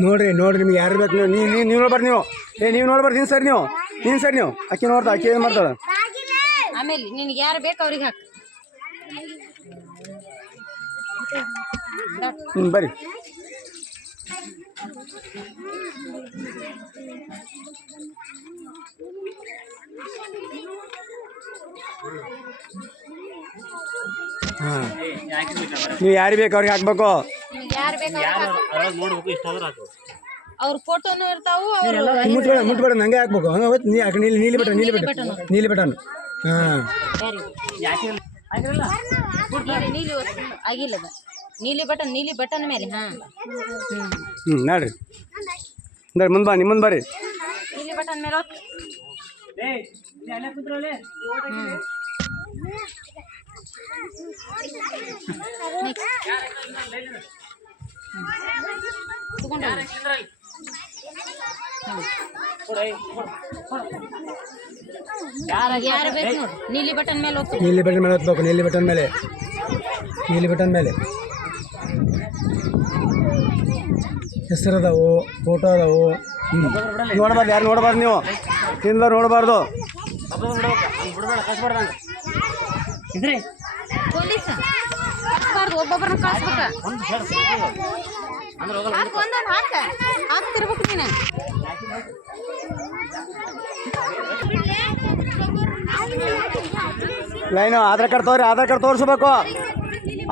ನೋಡ್ರಿ ನಿಮ್ಗೆ ಯಾರು ಬೇಕು ನೀವು ನೋಡ್ಬಾರ್ದು ನೀವು ನೀವು ನೋಡ್ಬಾರ್ದು ನೀನು ಸರಿ ನೀವು ಅಕ್ಕಿ ನೋಡ್ತಾ ಅಕ್ಕಿ ಏನು ಮಾಡ್ತಾಳೆ ಆಮೇಲೆ ನಿನಗೆ ಯಾರು ಬೇಕು ಅವ್ರಿಗೆ ಹಾಕಿ ಬರ್ರಿ ಹಾಂ ನೀವು ಯಾರಿಗೆ ಬೇಕು ಅವ್ರಿಗೆ ಹಾಕ್ಬೇಕು ಅವ್ರ ಫೋಟೋನು ಇರ್ತಾವು ಮುಟ್ಬೇಡ ನಂಗೆ ಹಾಕ್ಬೇಕು ಹಂಗೆ ನೀಲಿ ಬಟನ್ ಹಾಂ ನೀಲಿ ಆಗಿಲ್ಲದ ನೀಲಿ ಬಟನ್ ಮೇಲೆ ಹಾಂ ನೋಡ್ರಿ ಮುಂದೆ ಬರ್ರಿ ನೀಲಿ ಬಟನ್ ಮೇಲೆ ಯಾರು ಬೇಕು ನೋಡಿ ನೀಲಿ ಬಟನ್ ಮೇಲೆ ಹೋಗ್ಬೇಕು ನೀಲಿ ಬಟನ್ ಮೇಲೆ ಹೆಸರು ಅದಾವು ಫೋಟೋ ಅದಾವು ನೋಡ್ಬಾರ್ದು ಯಾರು ನೋಡ್ಬಾರ್ದು ನೀವು ತಿಂದ ನೋಡಬಾರ್ದು ಪೊಲೀಸ್ ಒಬ್ಬೊಬ್ಬರನ್ನ ಹಾಕ್ತಿರ್ಬೇಕು ನೀನು ಲೈನು ಆಧಾರ್ ಕಾರ್ಡ್ ತೋರಿಸ್ಬೇಕು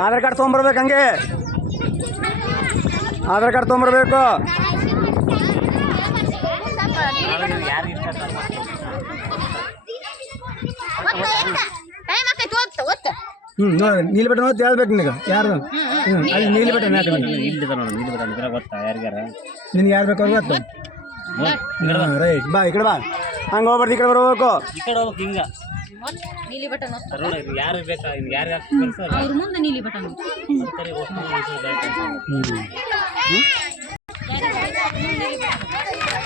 ಆಧಾರ್ ಕಾರ್ಡ್ ತೊಗೊಂಬರ್ಬೇಕು ಹಂಗೆ ಆಧಾರ್ ಕಾರ್ಡ್ ತೊಗೊಂಬರ್ಬೇಕು ನೋಡಿ ನೀಲಿ ಬಟನ್ ಓದ್ತು ಯಾವ್ದು ಬೇಕು ನಿನಗೆ ಯಾರು ಅಲ್ಲಿ ನೀಲಿ ಬಟನ್ ನಿನ್ಗೆ ಯಾರು ಬೇಕು ಅವ್ರಿಗೆ ಗೊತ್ತು ರೈಟ್ ಬಾ ಈ ಕಡೆ ಬಾ ಹಂಗೆ ಹೋಗ್ಬಾರ್ದು ಈ ಕಡೆ ಬರ್ಬೇಕು ನೀಲಿ ಬಟನ್ ಯಾರು ಬೇಕಾ ಅವ್ರ ಮುಂದೆ ನೀಲಿ ಬಟನ್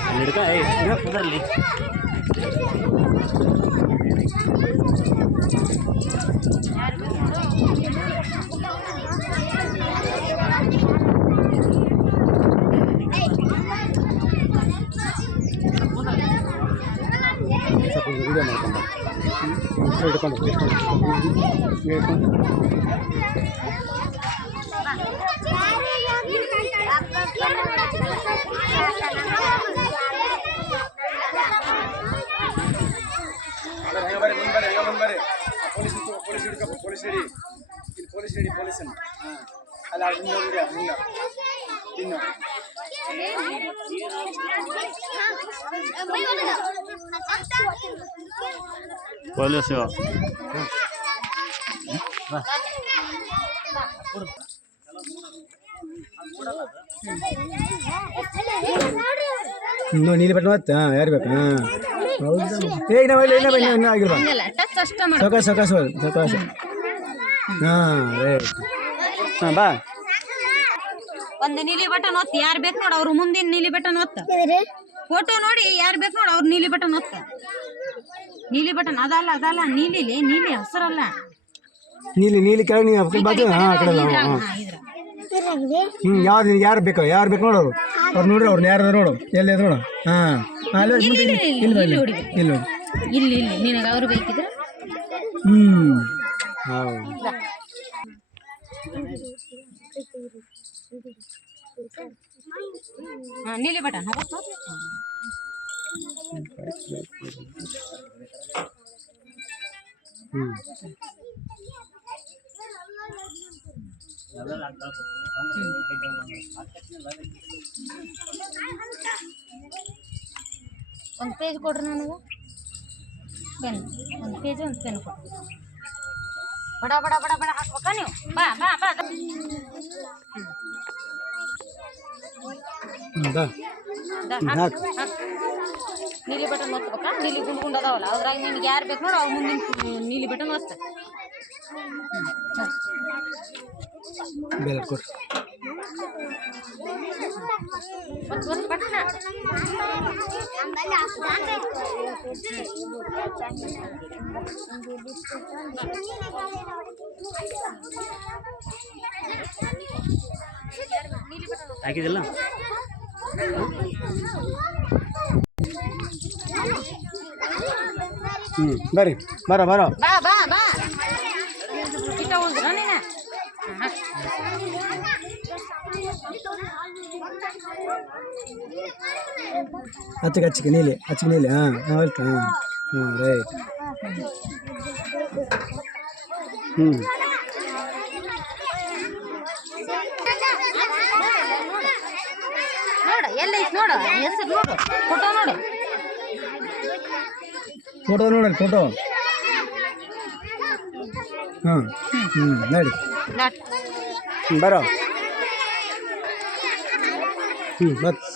ಪೊಲೀಸ್ ಅಲ್ಲ ಪೊಲೀಸ್ ನೀಲಿ ಬಟನ್ ಮತ್ತೆ ಯಾರು ಬೇಕು ಆಗಿಲ್ವಾ ಸಕಾಶ ಹಾಂ ಬಾ ಒಂದು ನೀಲಿ ಬಟನ್ ಒತ್ತಿ ಯಾರು ಬೇಕು ನೋಡಿ ಅವ್ರ ಮುಂದಿನ ನೀಲಿ ಬಟನ್ ಒತ್ತ ಫೋಟೋ ನೋಡಿ ಯಾರು ಬೇಕು ನೋಡಿ ಅವ್ರ ನೀಲಿ ಬಟನ್ ಒತ್ತ ನೀಲಿ ಬಟನ್ ಅದಲ್ಲ ನೀಲಿ ಹಸರಲ್ಲ ನೀಲಿ ಕೆಳಗೆ ನೀವು ಬಾಜು ಹಾಂ ಆ ಕಡೆ ಯಾರು ಬೇಕು ನೋಡೋರು ಅವ್ರು ನೋಡ್ರಿ ಅವ್ರನ್ನ ಯಾರು ನೋಡು ಎಲ್ಲಿ ನೋಡು ಹಾಂ ಇಲ್ಲಿ ನಿನಗೆ ಅವ್ರು ಬೇಕಿದ್ರೆ ಹೌದು ನೀಲಿ ಬಟನ್ ಹೋಗ್ತು ಒಂದು ಪೇಜ್ ಕೊಡ್ರಿ ನನಗೆ ಪೆನ್ ಒಂದು ಪೇಜ್ ಒಂದು ಪೆನ್ ಕೊಡ್ರಿ ಬಡ ಬಡ ಬಡ ಬಡ ಹಾಕ್ಬೇಕಾ ನೀವು ಬಾ ಬಾ ಬಾ ಬಾ ಹಾಕ್ ನೀಲಿ ಬಟನ್ ಒತ್ತಬೇಕಾ ನೀಲಿ ಗುಂಡು ಗುಂಡು ಅದಾವಲ್ಲ ಅದ್ರಾಗ ನಿಮ್ಗೆ ಯಾರು ಬೇಕು ನೋಡು ಅವ್ರು ಮುಂದಿನ ನೀಲಿ ಬಟನ್ ಒತ್ತ ಬೇರೆ ಕೊಡ್ರಿ ಒತ್ತು ಬಟನ್ ಹಾಕಿದಿಲ್ಲ ಬರ್ರಿ ಬರೋ ಬಾ ಬಾ ಬಾ ಇಟ್ಟ ಹೋದ್ರ ನೀನ ಹಚ್ಚಿಗೆ ನೀಲಿ ಹಾಂ ಆಯ್ತು ಹಾಂ ರೈಟ್ ನೋಡು ಎಲ್ಲೈತ್ ನೋಡು ಹೆಸರು ನೋಡು ಫೋಟೋ ನೋಡು ನೋಡ್ರಿ ಫೋಟೋ ಹಾಂ ನೋಡಿ ಬರೋ ಮತ್ತೆ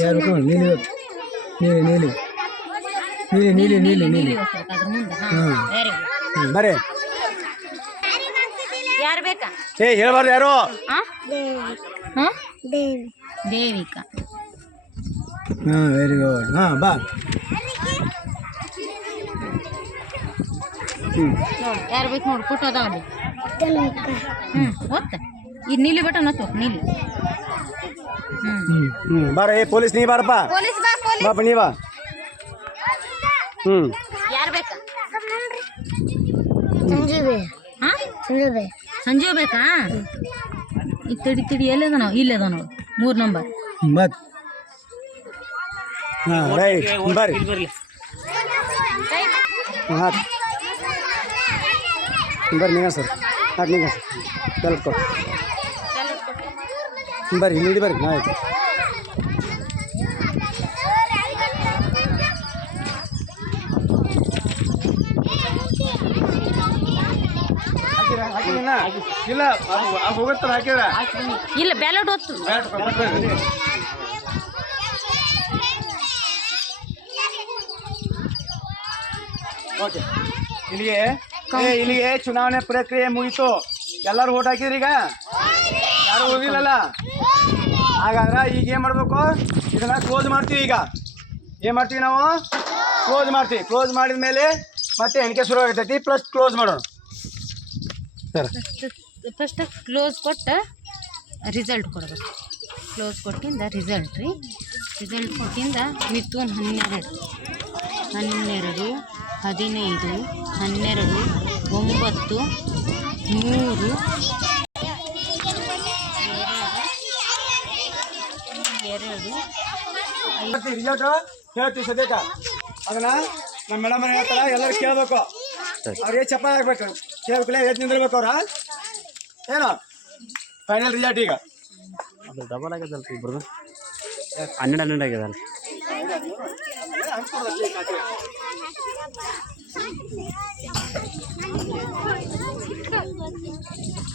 ಯಾರು ನೀಲಿ ನೀಲಿ ನೀಲಿ ನೀಲಿ ನೀಲಿ ಅದ್ರ ಮುಂದೆ ಹಾಂ ವೆರಿ ಗುಡ್ ಬರ್ರಿ ಯಾರು ಬೇಕಾ ಹೇಳ್ಬಾರ್ದು ಯಾರು ದೇವಿಕಾ ಹಾಂ ವೆರಿ ಗುಡ್ ಹಾಂ ಬಾ ನೋಡು ಯಾರು ಬೇಕು ನೋಡು ಫೋಟೋ ಅದಾವಲ್ಲಿ ಒತ್ತ ಈ ನೀಲಿ ಬಟನ್ ಒತ್ತು ನೀಲಿ ಬಾರ ಪೊಲೀಸ್ ನೀ ಬಾರಪ್ಪ ಪೊಲೀಸ್ ಬಾ ಪೊಲೀಸ್ ಬಾಪ ನೀ ಬಾ ಯಾರು ಬೇಕಾ ಸಂಜೀವ್ ಸಂಜೀವ್ ಬೇಕಾ ಈಗ ತಿಡಿ ಎಲ್ಲದ ನಾವು ಇಲ್ಲದ ನಾವು 3 ನಂಬರ್ ಮತ್ ಹಾಂ ರೈಟ್ ಬರ್ರಿ ಬರ್ಲಿ ಹಾಂ ಬರ್ರಿ ನಿಂಗ ಸರ್ ಹಾಕಿ ನಿಂಗ ಸರ್ ಕೊಡು ಬರ್ರಿ ಇಲ್ಲಿ ಬರ್ರಿ ಆಯ್ತು ಇಲ್ಲ ಹೋಗುತ್ತಾರೆ ಹಾಕಿದ್ರ ಇಲ್ಲ ಬ್ಯಾಲೆಟ್ ಒತ್ತು ಓಕೆ ಇಲ್ಲಿಗೆ ಚುನಾವಣೆ ಪ್ರಕ್ರಿಯೆ ಮುಗಿತು ಎಲ್ಲರೂ ಓಟ್ ಹಾಕಿದ್ರಿ ಈಗ ಯಾರು ಹೋಗಿಲ್ಲಲ್ಲ ಹಾಗಾದ್ರೆ ಈಗ ಏನು ಮಾಡಬೇಕು ಇದನ್ನ ಕ್ಲೋಸ್ ಮಾಡ್ತೀವಿ ಈಗ ಏನು ಮಾಡ್ತೀವಿ ನಾವು ಕ್ಲೋಸ್ ಮಾಡಿದ ಮೇಲೆ ಮತ್ತೆ ಎಣಿಕೆ ಶುರು ಆಗತೈತಿ ಪ್ಲಸ್ ಕ್ಲೋಸ್ ಮಾಡೋಣ ಸರ್ ಫಸ್ಟ್ ಕ್ಲೋಸ್ ಕೊಟ್ಟು ರಿಸಲ್ಟ್ ಕೊಡ್ಬೇಕು ಕ್ಲೋಸ್ ಕೊಟ್ಟಿಂದ ರಿಸಲ್ಟ್ ರೀ ರಿಸಲ್ಟ್ ಕೊಟ್ಟಿಂದ ಮಿಥುನ್ 12 15 9 9 3 2 ರಿಸಲ್ಟ್ ಹೇಳ್ತೀವಿ ಸದ್ಯಕ್ಕೆ ಅದನ್ನ ನಮ್ಮ ಮೇಡಮ್ ಹೇಳ್ತಾರ ಎಲ್ಲರೂ ಕೇಳಬೇಕು ಅವ್ರಿಗೆ ಚಪ್ಪಾಳೆ ಆಗ್ಬೇಕು ಕೇಳ್ಬೇಕಲ್ಲ ಎಷ್ಟು ನಿಂದಿರ್ಬೇಕು ಅವ್ರ ಏನೋ ಫೈನಲ್ ರಿಸಲ್ಟ್ ಈಗ ಅದು ಡಬಲ್ ಆಗ್ಯದಲ್ಲ ಇಬ್ಬರದು 12 ಆಗ್ಯದಲ್ಲ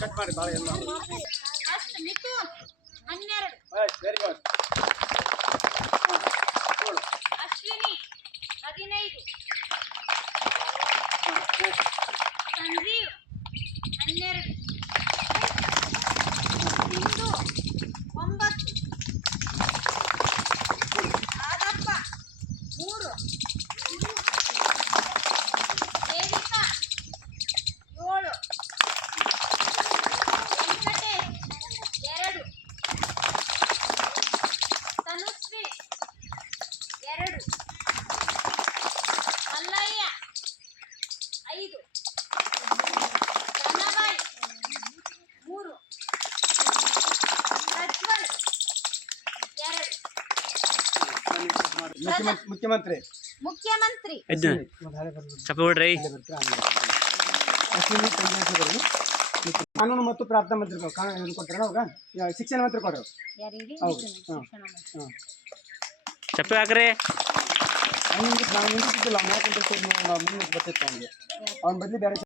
ಕಟ್ ಮಾಡಿ ಭಾಳ ಎಲ್ಲ ವೆರಿ ಗುಡ್ ಅಶ್ವಿನಿ 15 ಸಂಜೀವ್ 12 ಸಿಂಧು 9 ಆದಪ್ಪ 3 ದೇವಿಕಾ 7 ವೆಂಕಟೇಶ್ 2 ತನುಶ್ರೀ 2 ಮಲ್ಲಯ್ಯ 5 ರಮಾಬಾಯಿ 3 ಪ್ರಜ್ವಲ್ 2 ಮುಖ್ಯಮಂತ್ರಿ ಚಪ್ಪ ಬಿಡ್ರಿ ಕಾನೂನು ಮತ್ತು ಪ್ರಾಪ್ತ ಮಂತ್ರಿ ಕೊಡ್ತಾರ ಅವಾಗ ಶಿಕ್ಷಣ ಮಂತ್ರಿ ಕೊಡ್ರು ಯಾರಿಗೆ ಹೌದು ಶಿಕ್ಷಣ ಮಂತ್ರಿ ಚಪ್ಪ ಹಾಕ್ರಿ ನಾವು ನಿಂತಿದ್ದಿಲ್ಲ ಅವ್ನು ಯಾಕಂತ ಮುಂದೆ ಬರ್ತಿತ್ತು ಅವನಿಗೆ ಅವ್ನ ಬದಲಿ ಬೇರೆ